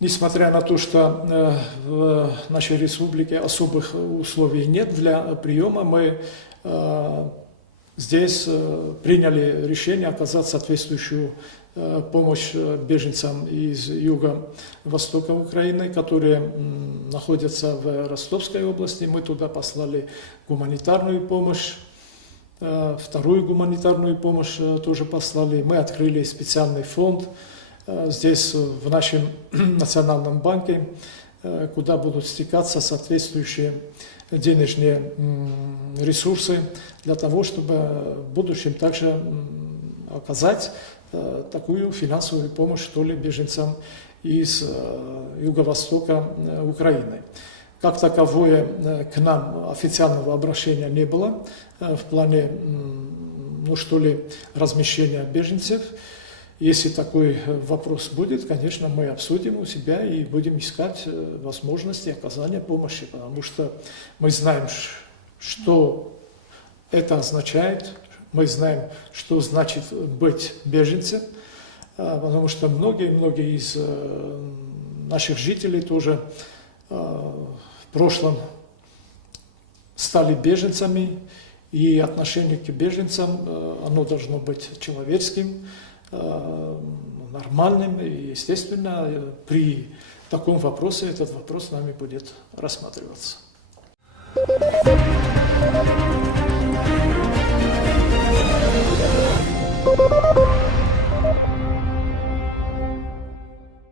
Несмотря на то, что в нашей республике особых условий нет для приема, мы здесь приняли решение оказать соответствующую помощь беженцам из юго-востока Украины, которые находятся в Ростовской области. Мы туда послали гуманитарную помощь, вторую гуманитарную помощь тоже послали. Мы открыли специальный фонд здесь, в нашем национальном банке, куда будут стекаться соответствующие денежные ресурсы для того, чтобы в будущем также оказать такую финансовую помощь, что ли, беженцам из юго-востока Украины. Как таковое к нам официального обращения не было в плане, ну что ли, размещения беженцев. Если такой вопрос будет, конечно, мы обсудим у себя и будем искать возможности оказания помощи, потому что мы знаем, что это означает, мы знаем, что значит быть беженцем, потому что многие из наших жителей тоже в прошлом стали беженцами, и отношение к беженцам, оно должно быть человеческим, нормальным, и, естественно, при таком вопросе этот вопрос нами будет рассматриваться.